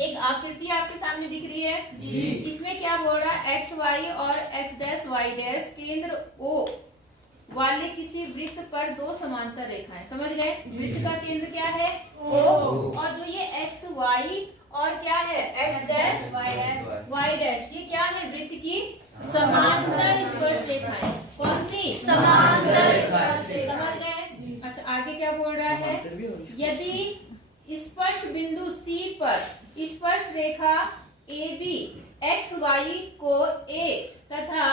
एक आकृति आपके सामने दिख रही है जी। इसमें क्या बोल रहा है, एक्स वाई और एक्स डैश वाई डैश केंद्र ओ वाले किसी वृत्त पर दो समांतर रेखाएं। समझ गए? वृत्त का केंद्र क्या है, ओ, और जो ये एक्स वाई और क्या है, एक्स डैश वाई डैश, ये क्या है, वृत्त की समांतर स्पर्श रेखाएं। कौन सी? समांतर। समझ गए? अच्छा, आगे क्या बोल रहा है, यदि स्पर्श बिंदु सी पर स्पर्श रेखा ए बी एक्स वाई को ए तथा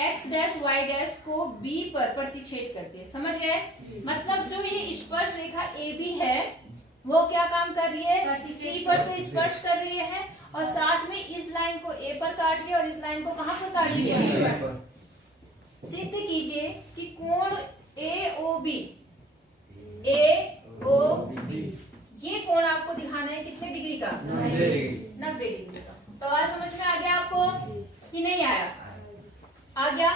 एक्स डैश वाई डैश को बी पर प्रतिच्छेद करती है। समझ गए? मतलब जो ये स्पर्श रेखा ए बी है वो क्या काम कर रही है, सी पर तो स्पर्श कर रही है और साथ में इस लाइन को ए पर काट रही है और इस लाइन को कहां पर काट रही है, बी पर। सिद्ध कीजिए कि कोण ए ओ बी ये कोण आपको दिखाना है कितने डिग्री का, 90 डिग्री का। सवाल समझ में आ गया आपको कि नहीं आया? आ गया?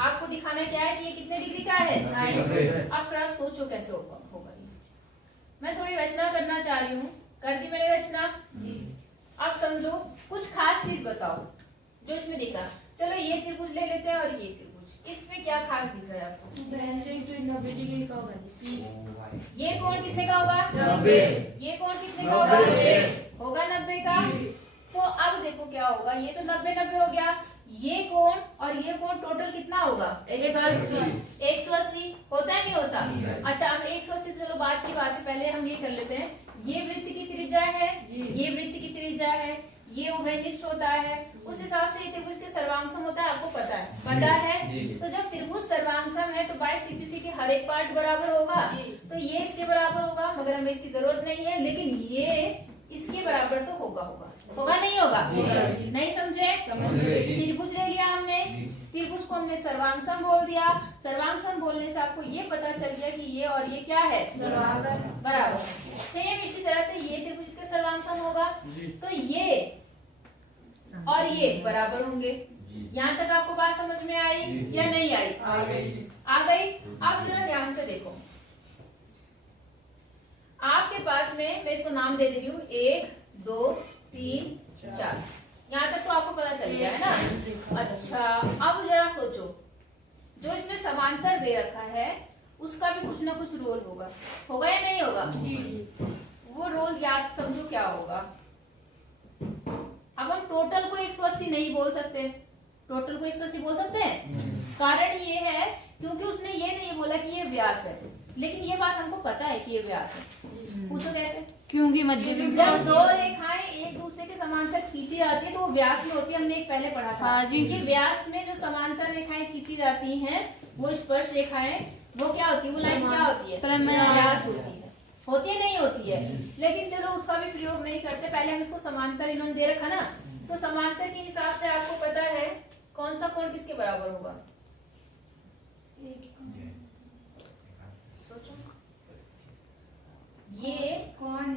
आपको दिखाना क्या है कि ये कितने डिग्री का है, 90। अब थोड़ा सोचो कैसे होगा। मैं थोड़ी रचना करना चाह रही हूँ, कर दी मैंने रचना जी। आप समझो, कुछ खास चीज बताओ जो इसमें दिख रहा। चलो ये त्रिभुज ले लेते हैं और ये त्रिभुज, इसमें क्या खास दिख रहा है आपको? 90 डिग्री का होगा। ये कोण कितने का होगा, 90। ये कोण कितने का होगा, 90 होगा, 90 का। तो अब देखो क्या होगा, ये तो 90 हो गया, ये कोण और ये कोण टोटल कितना होगा, 180 होता है नहीं होता? अच्छा, अब 180 चलो बात की बात है, पहले हम ये कर लेते हैं, ये वृत्त की त्रिज्या है, ये वृत्त की त्रिज्या है, ये उभयनिष्ठ होता है, उस हिसाब से त्रिभुज के सर्वांगसम होता है, आपको पता है, पता है। तो जब त्रिभुज सर्वांगसम है तो बाय सीपीसी के हर एक पार्ट बराबर होगा, तो ये इसके बराबर होगा, मगर हमें इसकी जरूरत नहीं है, लेकिन ये इसके बराबर तो होगा नहीं होगा? नहीं समझे? त्रिभुज ले लिया हमने, त्रिभुज को हमने सर्वांगसम बोल दिया। सर्वांगसम बोलने से आपको ये पता चल गया कि ये और ये क्या है, बराबर। सेम इसी तरह से ये त्रिभुज इसके सर्वांगसम होगा, तो ये और ये बराबर होंगे। यहाँ तक आपको बात समझ में आई या नहीं आई? आ गई। आप जरा ध्यान से देखो, आपके पास में मैं इसको नाम दे दे रही हूँ, 1 2 3 4, यहाँ तक तो आपको पता चल गया है ना। अच्छा, अब जरा सोचो, जो इसमें समांतर दे रखा है उसका भी कुछ ना कुछ रोल होगा या नहीं होगा? वो रोल याद समझो क्या होगा। अब हम टोटल को 180 नहीं बोल सकते, टोटल को 180 बोल सकते हैं, कारण ये है क्योंकि उसने ये नहीं बोला कि ये व्यास है, लेकिन ये बात हमको पता है कि ये व्यास है। पूछो कैसे? क्योंकि मध्य बिंदु जब दो रेखाएं एक दूसरे के समांतर खींची जाती है तो वो व्यास में होती है, हमने एक पहले पढ़ा था। हाँ जी। कि व्यास में जो समांतर रेखाएं खींची जाती हैं वो स्पर्श रेखाएं, वो क्या होती है, वो लाइन क्या होती है, व्यास होती है नहीं होती है। लेकिन चलो उसका भी प्रयोग नहीं करते, पहले हम इसको समांतर इन्होंने दे रखा ना, तो समांतर के हिसाब से आपको पता है कौन सा कोण किसके बराबर होगा। सोचो, ये कोण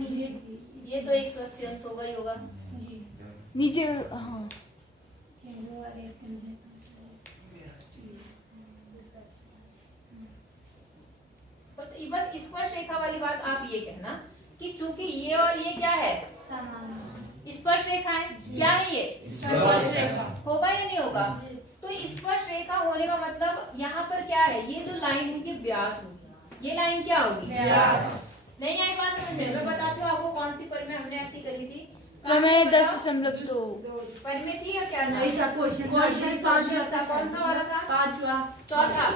ये तो 180 अंश होगा ही होगा नीचे। हाँ, बस स्पर्श रेखा वाली बात आप ये कहना कि चूंकि ये और ये क्या है, स्पर्श रेखा है, क्या है ये स्पर्श रेखा, होगा या नहीं होगा? तो स्पर्श रेखा होने का मतलब यहाँ पर क्या है, ये जो लाइन है ये व्यास होगी, ये लाइन क्या होगी, व्यास। नहीं आई बात समझ में? मैं बताती हूँ आपको कौन सी परिमेय हमने ऐसी करी थी, 10.2 परिमेय थी या क्या नहीं था? क्वेश्चन 5 था, कौन सा वाला था? 5वां, चौथा।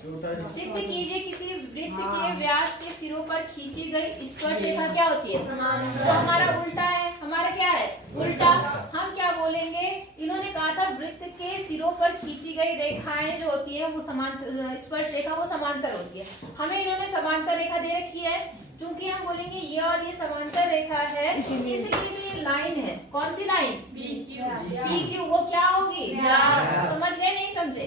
सिद्ध कीजिए किसी वृत्त के व्यास के सिरों पर खींची गई स्पर्श रेखा क्या होती है, तो हमारा उल्टा है, हमारा क्या है, उल्टा। हम क्या बोलेंगे, इन्होंने कहा था वृत्त के सिरों पर खींची गई रेखाएं जो होती है वो समांतर, स्पर्श रेखा वो समांतर होती है। हमें इन्होंने समांतर रेखा दे रखी है, क्योंकि हम बोलेंगे ये और ये समांतर रेखा है, इसलिए जो ये लाइन है, कौन सी लाइन, PQ, वो क्या होगी, समझ गए नहीं समझे?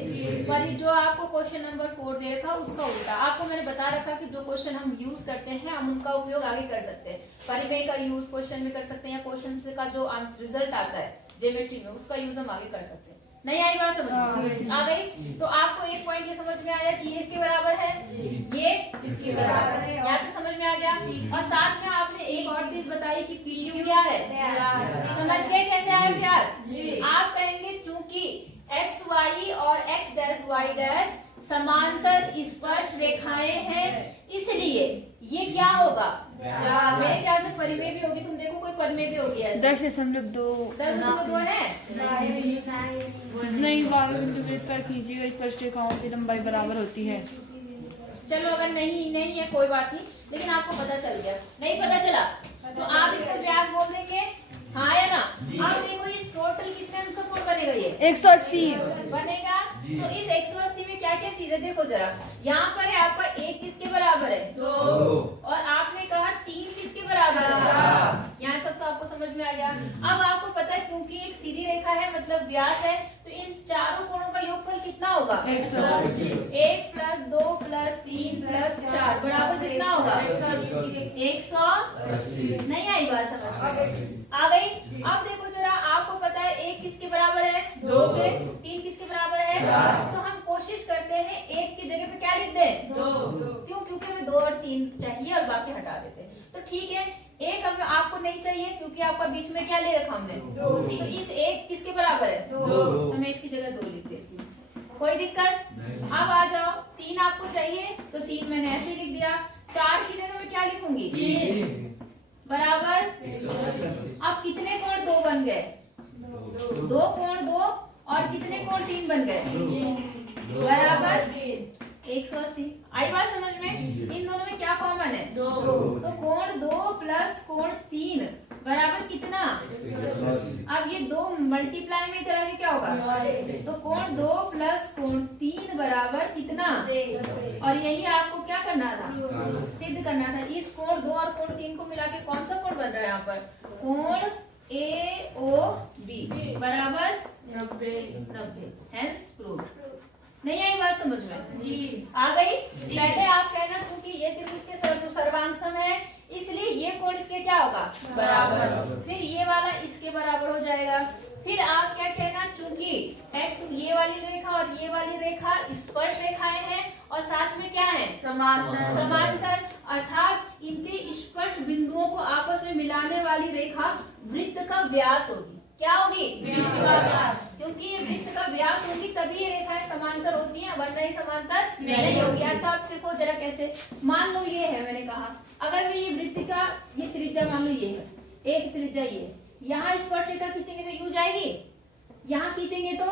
पर जो आपको क्वेश्चन नंबर 4 दे रखा उसका उल्टा। आपको मैंने बता रखा कि जो क्वेश्चन हम यूज करते हैं हम उनका उपयोग आगे कर सकते हैं, परिमेय का यूज क्वेश्चन में कर सकते हैं, या क्वेश्चन का जो रिजल्ट आता है ज्योमेट्री में उसका यूज हम आगे कर सकते हैं। नहीं आई बात समझ में? आ गई। तो आपको एक पॉइंट ये समझ में आया कि ये इसके बराबर है, ये इसके बराबर है, यहाँ पे समझ में में आ गया। और साथ में आपने एक और चीज बताई कि PQ क्या है, समझ गए कैसे आए व्यास। आप कहेंगे चूंकि XY और X', समांतर स्पर्श रेखाएं हैं, इसलिए ये क्या होगा, मेरे ख्याल से परिमेय भी होगी, तुम देखो कोई परिमेय भी होगी ऐसे। 10.2 है नहीं, बारह बिंदु वृत्त पर खींची गई स्पर्श रेखाओं की लंबाई बराबर होती है। चलो अगर नहीं है कोई बात नहीं, लेकिन आपको पता चल गया, नहीं पता चला तो आप इसको व्यास बोल देंगे, हाँ या ना। अब देखो इस टोटल कितने अंक का कोण बनेगा, ये 180 बनेगा। तो इस 180 में क्या क्या चीज है देखो जरा, यहाँ पर है आपका 1 किसके बराबर है, 2, और आपने कहा 3 किसके बराबर है, 4। यहाँ तक तो आपको समझ में आ गया। अब आपको पता है क्योंकि एक सीधी रेखा है मतलब व्यास है, तो इन चारों कोणों का योगफल कितना होगा, 1 + 2 + 3 + 4 बराबर कितना होगा, 180। नहीं आई बात समझ आ गई। अब देखो जरा, आपको पता है 1 किसके बराबर है, 2 के, 3 किसके बराबर है, 4। तो हम कोशिश करते हैं 1 की जगह पे क्या लिख दें, 2। क्यों, क्योंकि हमें 2 और 3 चाहिए और बाकी हटा देते हैं। तो ठीक है, 1 हमें आपको नहीं चाहिए क्योंकि आपका बीच में क्या ले रखा हमने, 2। तो इस 1 किसके बराबर है, 2। तो मैं इसकी जगह 2 लिख देती हूँ, कोई दिक्कत। अब आ जाओ, 3 आपको चाहिए तो 3 मैंने ऐसे लिख दिया। 4 की जगह मैं क्या लिखूंगी, 3 बराबर। अब कितने कोण 2 बन गए, 2 कोण 2 और कितने कोण 3 बन गए, बराबर 180। आई बात समझ में। इन दोनों में क्या कॉमन है, 2। तो कोण 2 + कोण 3 बराबर कितना, अब ये 2 मल्टीप्लाई में इधर आके क्या होगा, तो कोण 2 + कोण 3 बराबर कितना, और यही आपको क्या करना था, सिद्ध करना था। इस कोण 2 और कोण 3 को मिला के कौन सा कोण बन रहा है यहाँ पर, कोण AOB बराबर 90। Hence prove. नहीं आई बात समझ में जी, आ गई। पहले आप कहना क्योंकि ये त्रिभुज के सर्वांग सम है, इसलिए ये कोण इसके क्या होगा, बराबर। फिर ये वाला इसके बराबर हो जाएगा। फिर आप क्या कहना, चूंकि x ये वाली रेखा और ये वाली रेखा स्पर्श रेखाएं हैं और साथ में क्या है, समांतर, अर्थात इनके स्पर्श बिंदुओं को आपस में मिलाने वाली रेखा वृत्त का व्यास होगी। क्या होगी, वृत्त का व्यास। क्योंकि वृत्त का व्यास होगी तभी ये रेखाएं समांतर होती हैं, वरना ही समांतर नहीं होगी। अच्छा आप देखो जरा कैसे, मान लो ये है, मैंने कहा अगर मैं ये वृत्त का ये त्रिज्या मान लो ये है, एक त्रिज्या ये, यहाँ स्पर्श रेखा खींचेंगे तो यू जाएगी, यहाँ खींचेंगे तो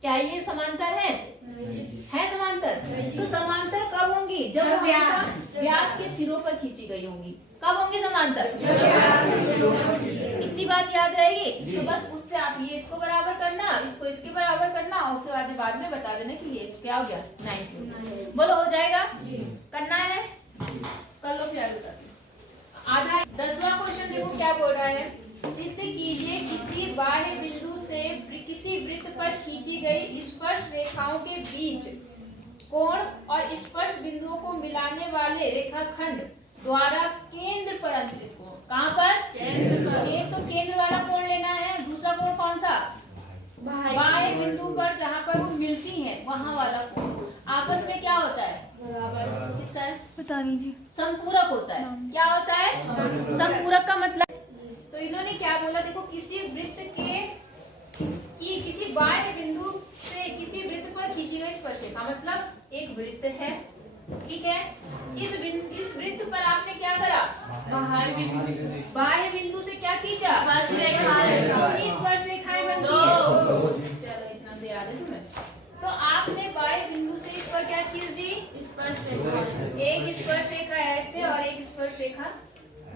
क्या ये समांतर है, समांतर। तो समांतर कब होंगी, जब व्यास के सिरों पर खींची गई होंगी। कब होंगे समांतर, इतनी बात याद रहेगी। तो बस उससे आप ये इसको बराबर करना, इसको इसके बराबर करना, और उसके बाद बाद में बता देना कि ये क्या हो गया, 9। बोलो हो जाएगा, करना है, कर लो फिर आधा। 10वां क्वेश्चन देखो क्या बोल रहा है, सिद्ध कीजिए किसी बाह्य बिंदु से किसी वृत्त पर खींची गई स्पर्श रेखाओं के बीच कोण और स्पर्श बिंदुओं को मिलाने वाले रेखाखंड द्वारा केंद्र पर अंतरित कोण। कहाँ पर, केंद्र पर। एक तो केंद्र वाला कोण लेना है, दूसरा कोण कौन सा, बाह्य बिंदु पर जहाँ पर वो मिलती हैं वहाँ वाला कोण आपस में क्या होता है, किसका पता नहीं जी, संपूरक होता है। क्या होता है, संपूरक का मतलब। तो इन्होंने क्या बोला, देखो किसी वृत्त के कि किसी बाह्य बिंदु से किसी वृत्त पर खींची गई स्पर्श रेखा, मतलब एक वृत्त है, ठीक है, इस वृत्त पर आपने क्या करा, बाह्य बिंदु से क्या खींचा, स्पर्श रेखाएं बनती है। चलो इतना तो याद है तुम्हें। तो आपने बाह्य बिंदु से इस पर क्या खींच दी, स्पर्श रेखा। एक स्पर्श रेखा ऐसे और एक स्पर्श रेखा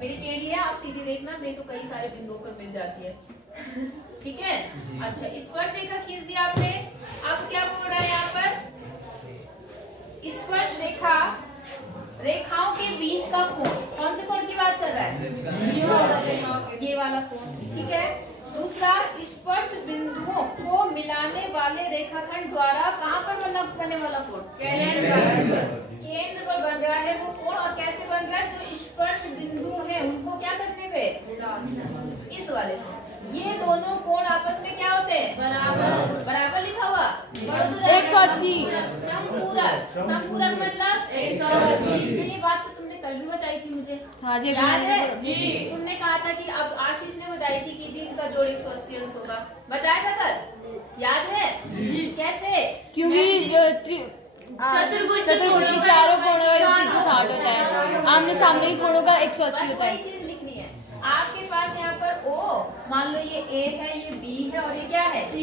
मेरी टेढ़ी है, आप सीधी देखना, नहीं तो कई सारे बिंदुओं पर मिल जाती है। ठीक है, अच्छा स्पर्श रेखा खींच दी आपने। अब क्या बोल रहा है यहाँ पर, स्पर्श रेखा रेखाओं के बीच का कोण, कौन से कोण की बात कर रहा है, ये वाला कोण, ठीक है। दूसरा, स्पर्श बिंदुओं को मिलाने वाले रेखाखंड द्वारा कहाँ पर बनने वाला कोण, केंद्र पर बन रहा है वो कोण। और कैसे बन रहा है, जो स्पर्श बिंदु है उनको क्या करने पे, इस वाले को। ये दोनों कोण आपस में क्या होते हैं, बराबर। बराबर लिखा हुआ 180। संपूरक, संपूरक मतलब 180। ये बात तो तुमने कल भी बताई थी मुझे। हाँ जी, याद है जी। तुमने कहा था कि अब आशीष ने बताई थी कि दिन का जोड़ 180 अंश होगा, बताया था कल, याद है जी। कैसे? क्योंकि चतुर्भुज के चारों कोणों का 360 होता है, आमने सामने के कोणों का 180 बस होता है। वही चीज लिखनी है। आपके पास यहाँ पर O, मान लो ये A है, ये B है और ये क्या है C।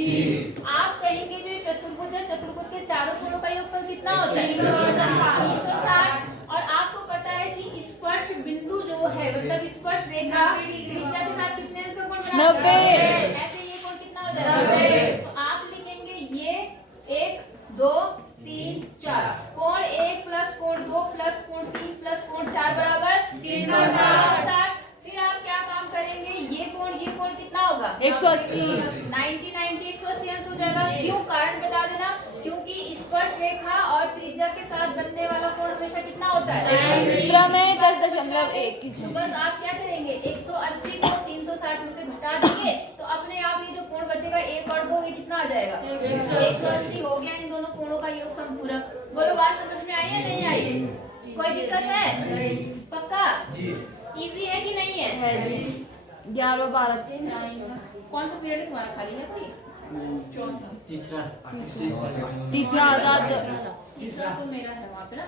आप कहेंगे भी चतुर्भुज है, चतुर्भुज के चारों कोणों का योगफल कितना होता है 360। और आपको पता है कि स्पर्श बिंदु जो है मतलब स्पर्श रेखा त्रिज्या के साथ कितने अंश का कोण बनाता है? 90। ऐसे ये कोण कितना हो जाएगा? तो आप लिखेंगे ये 1 2 3 4 कोण 1 प्लस कोण 2 प्लस कोण 3 प्लस कोण 4 बराबर 360। फिर आप क्या काम करेंगे, ये कोण कितना होगा 180। 90 90 180 अंश हो जाएगा। क्यों? कारण बता देना, क्योंकि स्पर्श रेखा और त्रिज्या के साथ बनने वाला कोण हमेशा कितना होता है? प्रमेय 10.1। तो बस आप क्या करेंगे 180 को 360 में से घटा देंगे तो अपने आप ये जो कोण बचेगा 1 और 2 ये कितना आ जाएगा 180 हो गया इन दोनों कोणों का योग समपूरक। बोलो बात समझ में आई या नहीं आई? कोई दिक्कत है? पक्का? इजी है कि नहीं है? 11 12 कौन सा पीरियड तुम्हारा खाली है? कोई तीसरा आजाद। तीसरा तो मेरा है वहाँ पे ना।